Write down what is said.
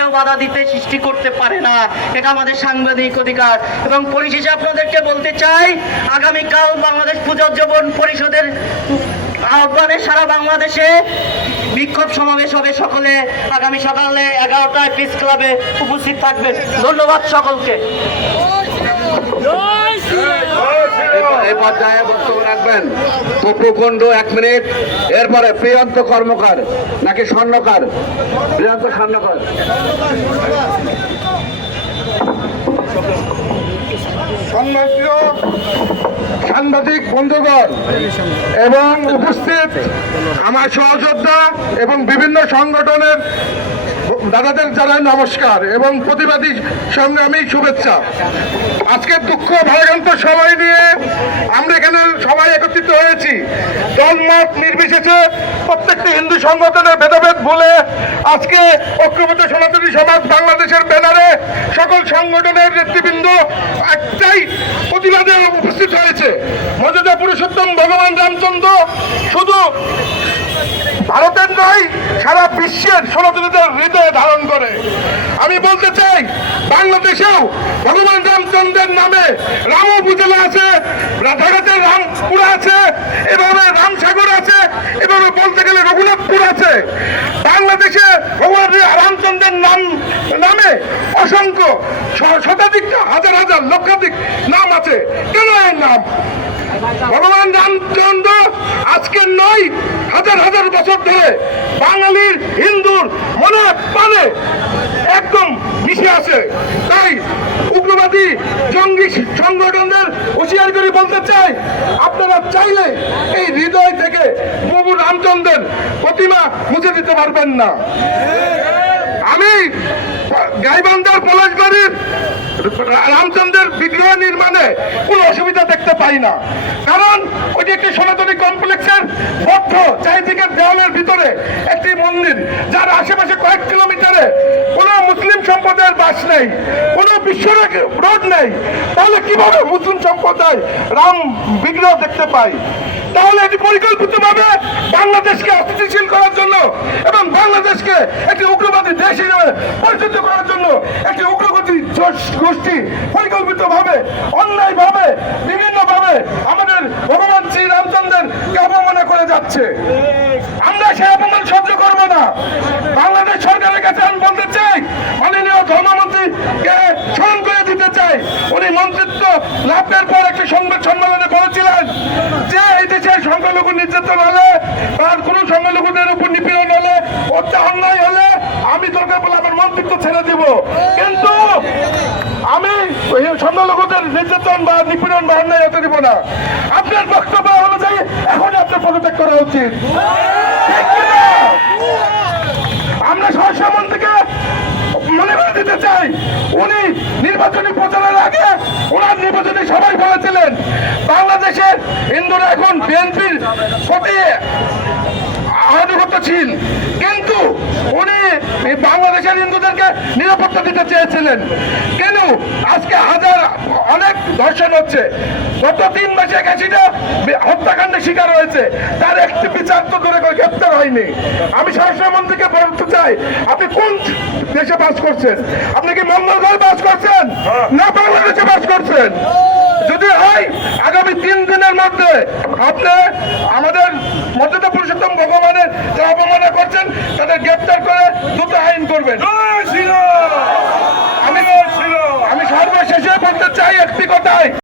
কেউ বাধা দিতে সৃষ্টি করতে পারে না, এটা আমাদের সাংবিধানিক অধিকার। এবং পরিশেষে আপনাদেরকে বলতে চাই, আগামীকাল বাংলাদেশ পুনর্জীবন পরিষদের আহ্বানে সারা বাংলাদেশে বিক্ষোভ সমাবেশ হবে। সকলে আগামী সকালে 11টায় প্রেস ক্লাবে উপস্থিত থাকবেন। ধন্যবাদ সকলকে। এই পর্যায়ে বক্তব্য রাখবেন তপুকুণ্ড 1 মিনিট, এরপরে প্রিয়ন্ত কর্মকার নাকি স্বর্ণকার, প্রিয়ন্ত স্বর্ণকার। সম্মানীয় সাংবাদিক বন্ধুগণ এবং উপস্থিত আমার সহযোদ্ধা এবং বিভিন্ন সংগঠনের দাদাদের জানাই নমস্কার এবং প্রতিবাদী সংগ্রামী শুভেচ্ছা। আজকে দুঃখ ভারাক্রান্ত সময় নিয়ে আমরা এখানে সবাই একত্রিত হয়েছি। দলমত নির্বিশেষে প্রত্যেকটি হিন্দু সংগঠনের ভেদাভেদ ভুলে আজকে ঐক্যবদ্ধ সনাতনী সমাজ বাংলাদেশের ব্যানারে সকল সংগঠনের নেতৃবৃন্দ একটাই প্রতিবাদে উপস্থিত হয়েছে। মর্যাদা পুরুষোত্তম ভগবান রামচন্দ্র শুধু ভারতের নয়, সারা বিশ্বের সনাতনীদের হৃদয়ে ধারণ করে। আমি বলতে চাই, বাংলাদেশেও ভগবান রামচন্দ্রের নামে রাম উপজেলা আছে, রাধাঘাটের রামপুর আছে, এভাবে রামসাগর আছে, এভাবে বলতে গেলে রঘুনাথপুর আছে। বাংলাদেশে ভগবান রামচন্দ্রের নামে অসংখ্য শতাধিক, হাজার হাজার লক্ষাধিক নাম আছে। কেন এর নাম? ভগবান রামচন্দ্র আজকের নয়, হাজার হাজার বছর ধরে বাঙালির হিন্দুর মনে প্রাণে একদম মিশে আছে। তাই উগ্রবাদী জঙ্গি সংগঠনদের হুঁশিয়ার করে বলতে চাই, আপনারা চাইলে এই হৃদয় থেকে প্রভু রামচন্দ্রের প্রতিমা মুছে দিতে পারবেন না। আমি গাইবান্ধার পলাশবাড়ির রামচন্দ্রের বিগ্রহ নির্মাণে কোনো অসুবিধা দেখতে পাই না, কারণ ওইটি একটি সনাতনী কমপ্লেক্সের বদ্ধ চারিদিকের দেওয়ালের ভিতরে একটি মন্দির, যার আশেপাশে কয়েক কিলোমিটারে কোনো মুসলিম সম্প্রদায়ের বাস নেই, কোনো বিশ্ব রোড নেই। তাহলে কিভাবে মুসলিম সম্প্রদায় রাম বিগ্রহ দেখতে পাই? তাহলে এটি পরিকল্পিতভাবে বাংলাদেশকে অস্থিতিশীল করার জন্য এবং বাংলাদেশকে একটি উগ্রবাদী দেশ হিসেবে পরিচিত করার জন্য একটি উগ্রবাদী গোষ্ঠী পরিকল্পিতভাবে, অন্যায়ভাবে, বিভিন্নভাবে আমাদের ভগবান শ্রী রামচন্দ্রকে অপমানা করে যাচ্ছে। আমরা সেই অপমান সহ্য করবো না। বাংলাদেশ সরকারের কাছে আমি বলতে চাই, মাননীয় ধর্মমন্ত্রীকে স্মরণ করে দিতে চাই, উনি মন্ত্রিত্ব লাভের পর একটি সংবাদ সম্মেলনে বলেছিলেন যে এই দেশের সংখ্যালঘু নির্যাতন হলে, তার কোন সংখ্যালঘুদের উপর নিপীড়ন হলে, অন্যায় হলে আমি দরকার বলে আমার মন্ত্রিত্ব ছেড়ে দিব, কিন্তু আমি সংখ্যালঘুদের নির্যাতন বা নিপীড়ন বা অন্যায় হতে দিব না। আপনার বক্তব্য অনুযায়ী এখনই আপনার পদত্যাগ করা উচিত। আমরা স্বরাষ্ট্রমন্ত্রীকে মনে করে দিতে চাই, উনি নির্বাচনী প্রচারের আগে ওনার নির্বাচনী সবাই বলেছিলেন বাংলাদেশের হিন্দুরা এখন বিএনপির প্রতি আনুগত্যশীল, কিন্তু উনি বাংলাদেশের হিন্দুদেরকে নিরাপত্তা দিতে চেয়েছিলেন। কেন আজকে অনেক ধর্ষণ হচ্ছে? গত 3 মাসে ঘাসিটা হত্যাকাণ্ডের শিকার হয়েছে, তার একটি বিচার তো করে গ্রেপ্তার হয়নি। আমি স্বরাষ্ট্রমন্ত্রীকে বলতে চাই, আপনি কোন দেশে বাস করছেন? আপনি কি মঙ্গলগ্রহে বাস করছেন না বাংলাদেশে বাস করছেন? যদি হয় আগামী 3 দিনের মধ্যে আপনি আমাদের মর্যাদা পুরুষোত্তম ভগবানের যারা অপমানা করছেন তাদের গ্রেপ্তার করে দ্রুত আইন করবেন। আমি সর্বশেষে বলতে চাই একটি কথাই,